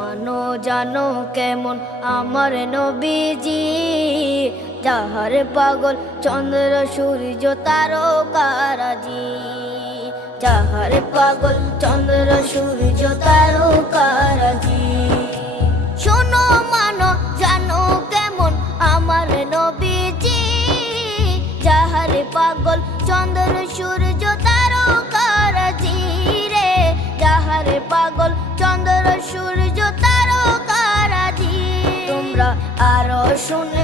মানো জানো কেমন আমার নবীজি, যাহার পাগল চন্দ্র সূর্য তারকারাজি, যাহার পাগল চন্দ্র সূর্য তারকারাজি। শোনো মানো জানো কেমন আমার নবীজি, যাহার পাগল চন্দ্র সূর্য তারকারাজি রে, যাহার পাগল চন্দ্র সূর্য তারকারাজি। তোমরা আরো শুনে